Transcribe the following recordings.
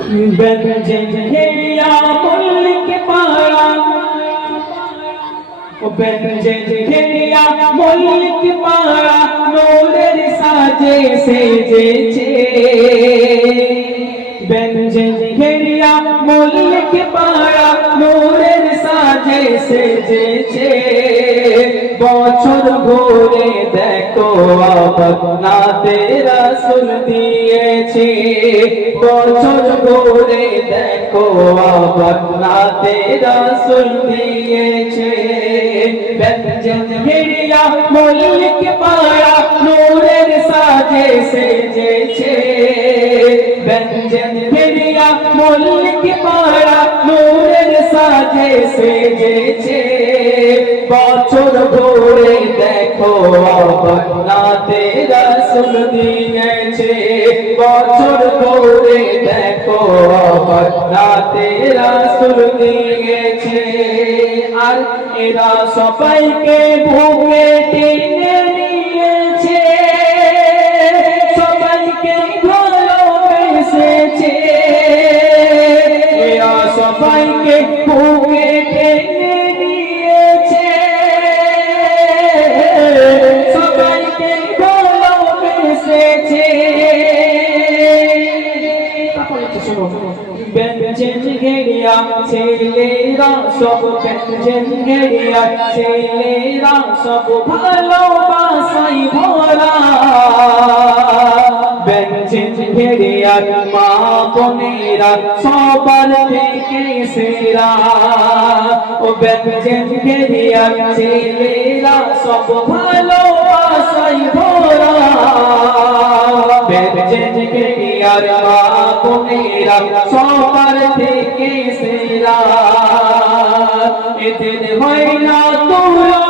बेंजन घेरिया मुल्क पारा, बेंजन घेरिया मुल्क पारा, नूरेर साजे सेजेছে। बेंजन घेरिया मुल्क पारा, नूरेर साजे सेजेছে। বছর ঘুরে দেখো আপনাতে রাসূল দিয়েছে। বছর ঘুরে দেখো আপনাতে রাসূল দিয়েছে। বেঞ্জন ঘেরিয়া মুল্ক পারা, নূরের সাজে সেজেছে। বেঞ্জন ঘেরিয়া মুল্ক পারা, নূরের সাজে সেজেছে। বছর ঘুরে দেখো আপনাতে রাসূল দিয়েছে। বছর ঘুরে দেখো আপনাতে রাসূল দিয়েছে। আর এরা সবাইকে বুকে টেনে নিয়েছে, সবাইকে ভালোবেসেছে। এরা সবাইকে বুকে টেনে নিয়েছে, সবাইকে ভালোবেসেছে। বেঞ্জন ঘেরিয়া ছেলেরা সব, বেঞ্জন ঘেরিয়া ছেলেরা সব ভালোবাসায় ভরা। বেঞ্জন ঘেরিয়ার মা বোনেরা সবার থেকে সেরা। ও বেঞ্জন ঘেরিয়ার ছেলেরা সব ভালোবাসায় ভরা। বেঞ্জন ঘেরিয়ার মা বোনেরা সবার থেকে সেরা। এদের হয় না তুলনা,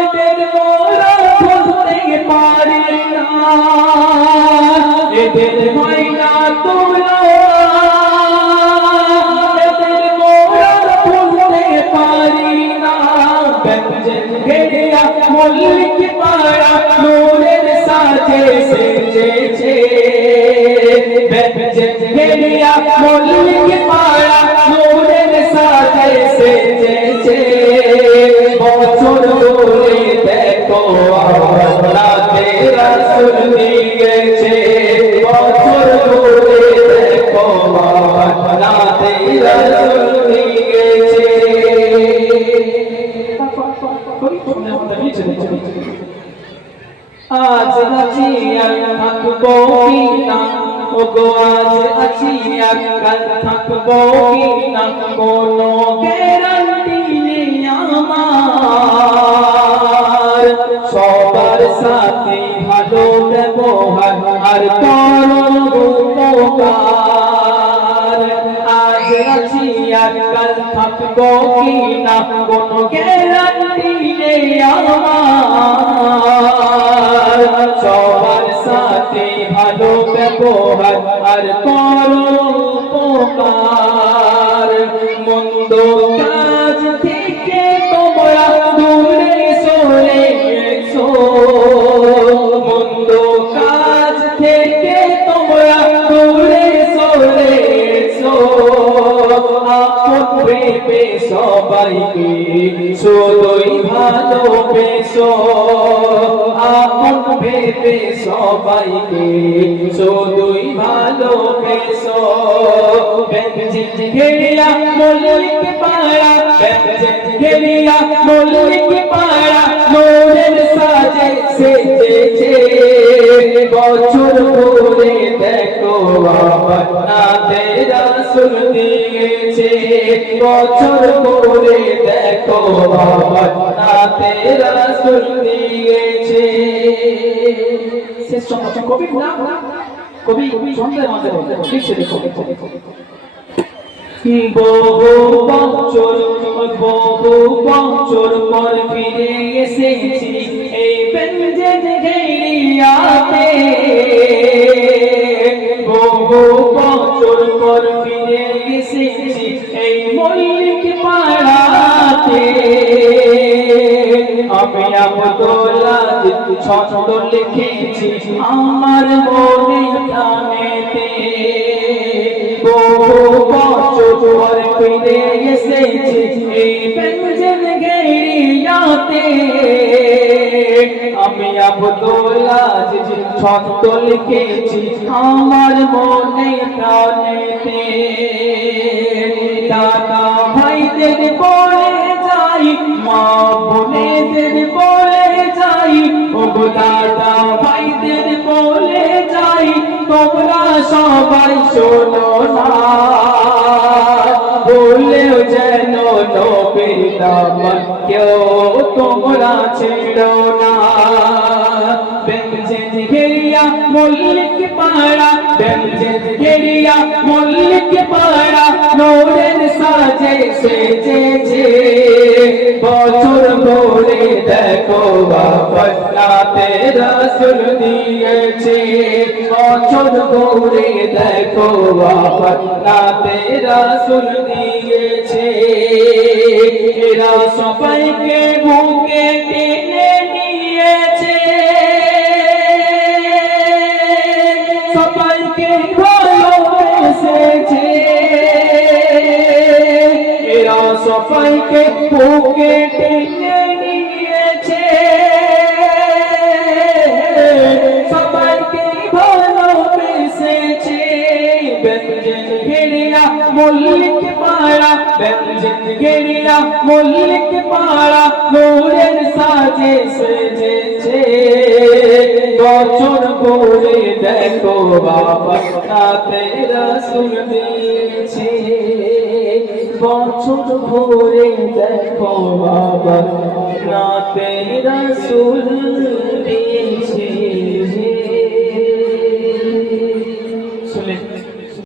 এদের মোরা বুঝতে পারি না। এদের হয় না তুলনা, এদের মোরা বুঝতে পারি না। বেঞ্জন ঘেরিয়া মুল্ক পারা, নূরের সাজে সেজেছে। বেঞ্জন ঘেরিয়া মুল্ক পারা, নূরের সাজে সেজেছে। বছর ঘুরে দেখো আপনাতে রাসূল দিয়েছে। বছর ঘুরে দেখো আপনাতে রাসূল দিয়েছে। আজ আছি আর থাকবো কি না, ওগো আজ আছি আর কাল থাকবো কি না, কোনো গ্যারান্টি নেই আমার। সবার সাথে ভালো ব্যবহার আর করো উপকার। আজ আছি আর কাল থাকবো কি না, কোনো গ্যারান্টি নেই আমার। সবার সাথে ভালো ব্যবহার আর করো উপকার। মন্দ কাজ থেকে তোমরা দূরে সরে এসো। মন্দ কাজ থেকে তোমরা দূরে সরে এসো। আপন ভেবে সবাইকে শুধুই ভালোবেসো। আপন ভেবে সবাইকে শুধুই ভালোবেসো। বেঞ্জন ঘেরিয়া মুল্ক পারা, বেঞ্জন ঘেরিয়া মুল্ক পারা, নূরের সাজে সেজেছে। বছর ঘুরে দেখো আপনাতে রাসূল দিয়েছে। বছর ঘুরে দেখো আপনাতে রাসূল দিয়েছে। শেষ কথা কবি না, কবি সন্ধ্যার মাঝে লিখছে, দেখো বহু বছর পর ফিরে এসেছি এই বেঞ্জন ঘেরিয়াতে। বহু বছর পর ফিরে এসেছি এই মুল্ক পাড়াতে। আমি আব্দুল্লাহ ছন্দ লিখেছি আমার আব্দুল আজিজ ছন্দ লিখেছি আমার মনে প্রাণেতে দাদা ভাইদের বলে যাই মা বোনেদের বলে যাই ও দাদা ভাইদের বলে যাই তোমরা সবাই শোনো না বলেও যেন নবীর দামান কেউ তোমরা ছেড়ো না বেঞ্চে ঘেরিয়া মল্লিক পাড়া বেঞ্চে ঘেরিয়া মল্লিক পাড়া নূরের সাজে সেজেছে বছর ভরে দেখো বাবা রাতে রাসূল দিয়েছে বছর ভরে দেখো বাবা রাতে রাসূল দিয়েছে এরা সবাইকে বুকে টেনে নিয়েছে সবাইকে ভালোবেসেছে এরা সবাইকে বুকে টেনে নিয়েছে সবাইকে ভালোবেসেছে বেঞ্চে ঘেরিয়া মল্লিক পাড়া বেঞ্চে ঘেরিয়া মল্লিক পাড়া নূরের সাজে সেজেছে বছর ভরে দেখো বাবা রাতে রাসূল দিয়েছে বছর ভরে দেখো বাবা রাতে রাসূল দিয়েছে